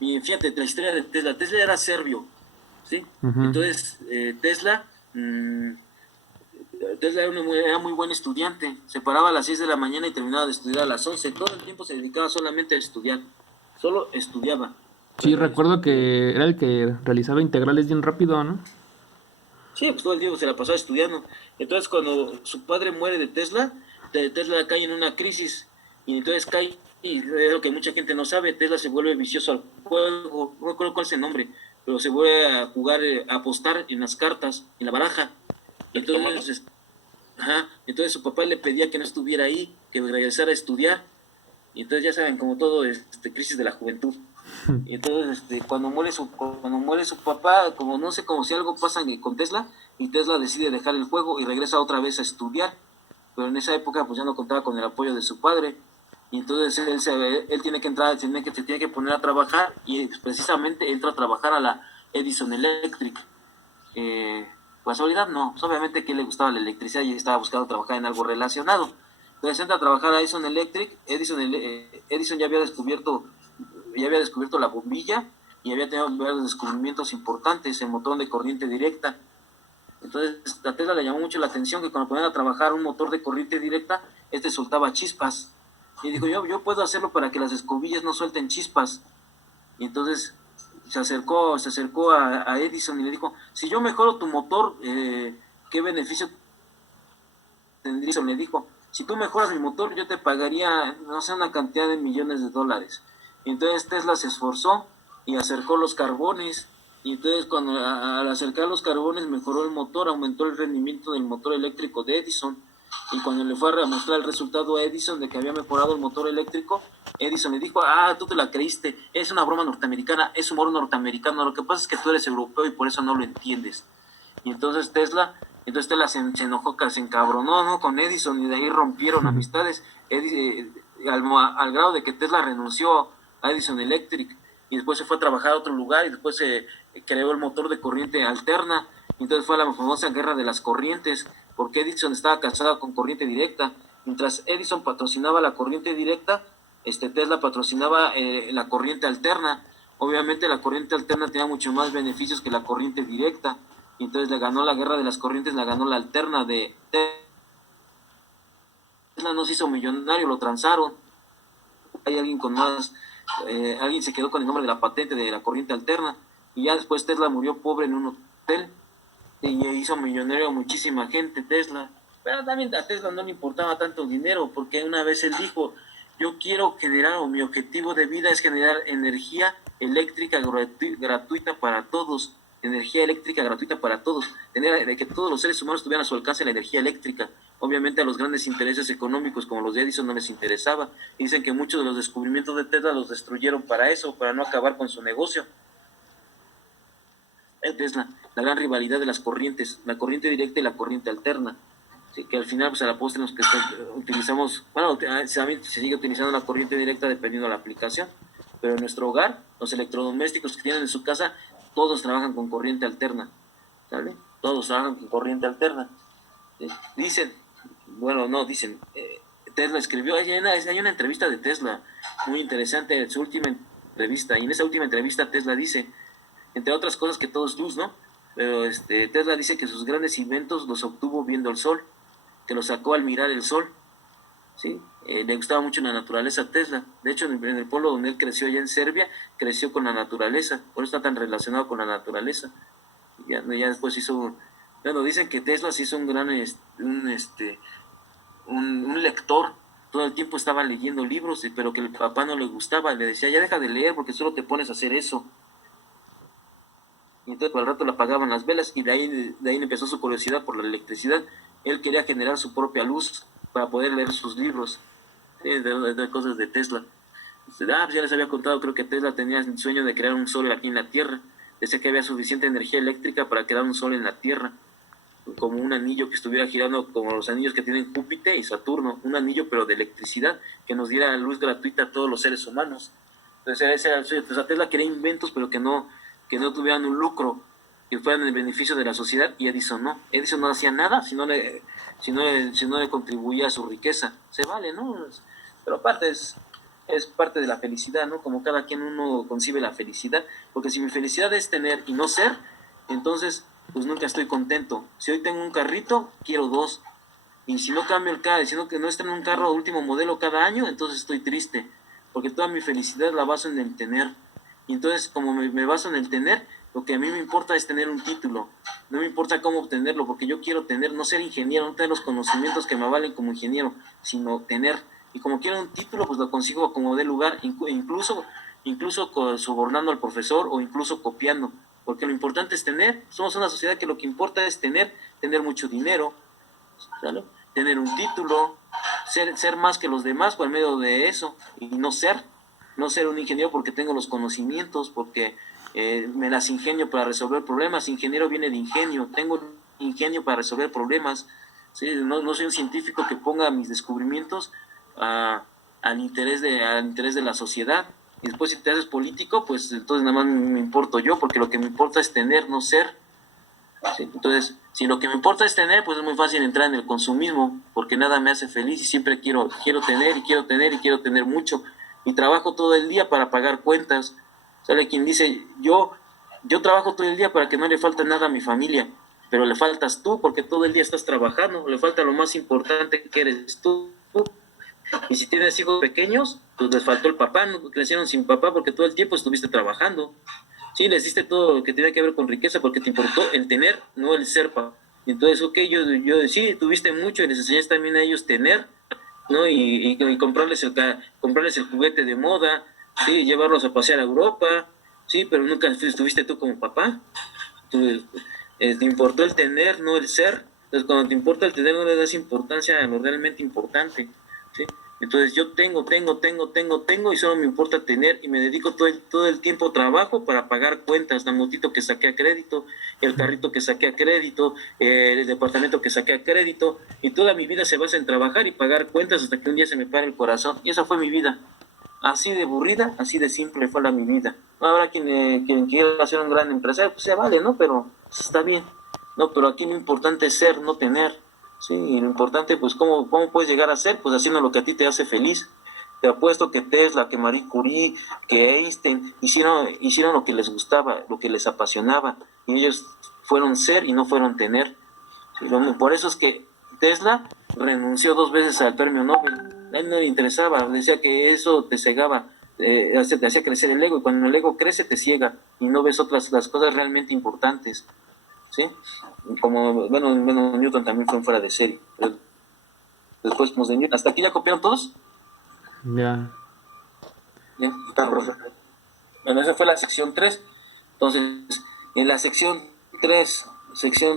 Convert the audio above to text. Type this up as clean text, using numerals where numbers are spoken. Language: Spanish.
Y fíjate, la historia de Tesla. Tesla era serbio, ¿sí? Ujú. Entonces, Tesla era muy buen estudiante. Se paraba a las 6 de la mañana y terminaba de estudiar a las 11. Todo el tiempo se dedicaba solamente a estudiar. Solo estudiaba. Sí, recuerdo Este, que era el que realizaba integrales bien rápido, ¿no? sí, pues todo el tiempo se la pasaba estudiando. Entonces, cuando su padre muere de Tesla, Tesla cae en una crisis. Y entonces cae, y es lo que mucha gente no sabe, Tesla se vuelve vicioso al juego. No recuerdo cuál es el nombre, pero se vuelve a jugar, a apostar en las cartas, en la baraja. Y entonces, ajá, entonces su papá le pedía que no estuviera ahí, que regresara a estudiar. Y entonces ya saben, como todo, crisis de la juventud. Y entonces, cuando muere su papá, como no sé, como si algo pasa con Tesla, y Tesla decide dejar el juego y regresa otra vez a estudiar. Pero en esa época, pues ya no contaba con el apoyo de su padre. Y entonces él tiene que entrar, se tiene que poner a trabajar, y precisamente entra a trabajar a la Edison Electric. Casualidad, no, pues obviamente que le gustaba la electricidad y estaba buscando trabajar en algo relacionado. Entonces entra a trabajar a Edison Electric. Edison ya había descubierto la bombilla y había tenido varios descubrimientos importantes, el motor de corriente directa. Entonces a Tesla le llamó mucho la atención que cuando ponían a trabajar un motor de corriente directa, soltaba chispas. Y dijo, yo puedo hacerlo para que las escobillas no suelten chispas. Y entonces se acercó a Edison y le dijo, si yo mejoro tu motor, ¿qué beneficio tendría? Edison le dijo, si tú mejoras mi motor, yo te pagaría, no sé, una cantidad de millones de dólares. Y entonces Tesla se esforzó y acercó los carbones. Y entonces al acercar los carbones mejoró el motor, aumentó el rendimiento del motor eléctrico de Edison. Y cuando le fue a mostrar el resultado a Edison de que había mejorado el motor eléctrico, Edison le dijo, tú te la creíste, es una broma norteamericana, es humor norteamericano, lo que pasa es que tú eres europeo y por eso no lo entiendes. Y entonces Tesla se enojó, se encabronó, ¿no?, con Edison, y de ahí rompieron amistades, al grado de que Tesla renunció a Edison Electric y después se fue a trabajar a otro lugar y después se creó el motor de corriente alterna. Y entonces fue la famosa guerra de las corrientes, porque Edison estaba casado con corriente directa. Mientras Edison patrocinaba la corriente directa, Tesla patrocinaba la corriente alterna. Obviamente la corriente alterna tenía mucho más beneficios que la corriente directa. Y entonces le ganó la guerra de las corrientes, la ganó la alterna de Tesla. No se hizo millonario, lo transaron. Hay alguien con más, alguien se quedó con el nombre de la patente de la corriente alterna. Y ya después Tesla murió pobre en un hotel y hizo millonario a muchísima gente Tesla. Pero también a Tesla no le importaba tanto el dinero, porque una vez él dijo, yo quiero generar, o mi objetivo de vida es generar energía eléctrica gratuita para todos, energía eléctrica gratuita para todos, de que todos los seres humanos tuvieran a su alcance la energía eléctrica. Obviamente a los grandes intereses económicos como los de Edison no les interesaba. Dicen que muchos de los descubrimientos de Tesla los destruyeron para eso, para no acabar con su negocio. Tesla, la gran rivalidad de las corrientes, la corriente directa y la corriente alterna. Sí, que al final, pues a la postre nos utilizamos, bueno, se sigue utilizando la corriente directa dependiendo de la aplicación, pero en nuestro hogar, los electrodomésticos que tienen en su casa, todos trabajan con corriente alterna, ¿sale? Todos trabajan con corriente alterna. Dicen, bueno, no, dicen, Tesla escribió, hay una entrevista de Tesla muy interesante, su última entrevista, y en esa última entrevista Tesla dice, entre otras cosas, que todo es luz, ¿no? Pero Tesla dice que sus grandes inventos los obtuvo viendo el sol, que los sacó al mirar el sol, ¿sí? Le gustaba mucho la naturaleza a Tesla. De hecho, en el pueblo donde él creció, allá en Serbia, creció con la naturaleza, por eso está tan relacionado con la naturaleza. Ya después hizo, bueno, dicen que Tesla se hizo un gran, un lector, todo el tiempo estaba leyendo libros, pero que el papá no le gustaba, le decía, ya deja de leer porque solo te pones a hacer eso. Y entonces por el rato le apagaban las velas, y de ahí empezó su curiosidad por la electricidad. Él quería generar su propia luz para poder leer sus libros, ¿sí? De cosas de Tesla. Pues ya les había contado, creo que Tesla tenía el sueño de crear un sol aquí en la Tierra. Decía que había suficiente energía eléctrica para crear un sol en la Tierra, como un anillo que estuviera girando como los anillos que tienen Júpiter y Saturno, un anillo pero de electricidad que nos diera luz gratuita a todos los seres humanos. Entonces ese era el sueño. Entonces Tesla quería inventos pero que no tuvieran un lucro, que fueran en el beneficio de la sociedad, y Edison no hacía nada si no le contribuía a su riqueza. Se vale, ¿no? Pero aparte es parte de la felicidad, ¿no? Como cada quien uno concibe la felicidad, porque si mi felicidad es tener y no ser, entonces pues nunca estoy contento. Si hoy tengo un carrito, quiero dos, y si no cambio el carro, si no, que no esté en un carro último modelo cada año, entonces estoy triste, porque toda mi felicidad la baso en el tener. Y entonces, como me baso en el tener, lo que a mí me importa es tener un título. No me importa cómo obtenerlo, porque yo quiero tener, no ser ingeniero, no tener los conocimientos que me valen como ingeniero, sino tener. Y como quiero un título, pues lo consigo como dé lugar, incluso sobornando al profesor o incluso copiando. Porque lo importante es tener. Somos una sociedad que lo que importa es tener mucho dinero, ¿sale? Tener un título, ser más que los demás por medio de eso, y no ser un ingeniero porque tengo los conocimientos, porque me las ingenio para resolver problemas. Ingeniero viene de ingenio, tengo ingenio para resolver problemas, ¿sí? No soy un científico que ponga mis descubrimientos al interés de la sociedad. Y después, si te haces político, pues entonces nada más me importo yo, porque lo que me importa es tener, no ser. ¿Sí? Entonces, si lo que me importa es tener, pues es muy fácil entrar en el consumismo, porque nada me hace feliz y siempre quiero tener y quiero tener y quiero tener mucho. Y trabajo todo el día para pagar cuentas. Sale quien dice, yo trabajo todo el día para que no le falte nada a mi familia, pero le faltas tú porque todo el día estás trabajando, le falta lo más importante que eres tú. Y si tienes hijos pequeños, pues les faltó el papá, no crecieron sin papá porque todo el tiempo estuviste trabajando. Sí, les diste todo lo que tenía que ver con riqueza porque te importó el tener, no el ser, papá. Entonces, ok, yo sí, tuviste mucho y les enseñaste también a ellos tener, ¿no? Y comprarles el juguete de moda, sí, llevarlos a pasear a Europa, sí, pero nunca estuviste tú como papá. Tú, te importó el tener, no el ser. Entonces, cuando te importa el tener, no le das importancia a lo realmente importante, ¿sí? Entonces yo tengo y solo me importa tener y me dedico todo el tiempo a trabajo para pagar cuentas, la motito que saqué a crédito, el carrito que saqué a crédito, el departamento que saqué a crédito, y toda mi vida se basa en trabajar y pagar cuentas hasta que un día se me pare el corazón. Y esa fue mi vida. Así de aburrida, así de simple fue mi vida. Ahora quien quiera ser un gran empresario, pues se vale, ¿no? Pero pues, está bien. No, pero aquí lo importante es ser, no tener. Sí, y lo importante, pues, ¿cómo puedes llegar a ser? Pues haciendo lo que a ti te hace feliz. Te apuesto que Tesla, que Marie Curie, que Einstein hicieron lo que les gustaba, lo que les apasionaba. Y ellos fueron ser y no fueron tener. Sí, por eso es que Tesla renunció 2 veces al premio Nobel. A él no le interesaba, decía que eso te cegaba, te hacía crecer el ego, y cuando el ego crece te ciega y no ves las cosas realmente importantes, ¿sí? Como, bueno, Newton también fue fuera de serie. Después, pues, de Newton. ¿Hasta aquí ya copiaron todos? Ya. Bien, está, profe. Bueno, esa fue la sección 3. Entonces, en la sección 3, sección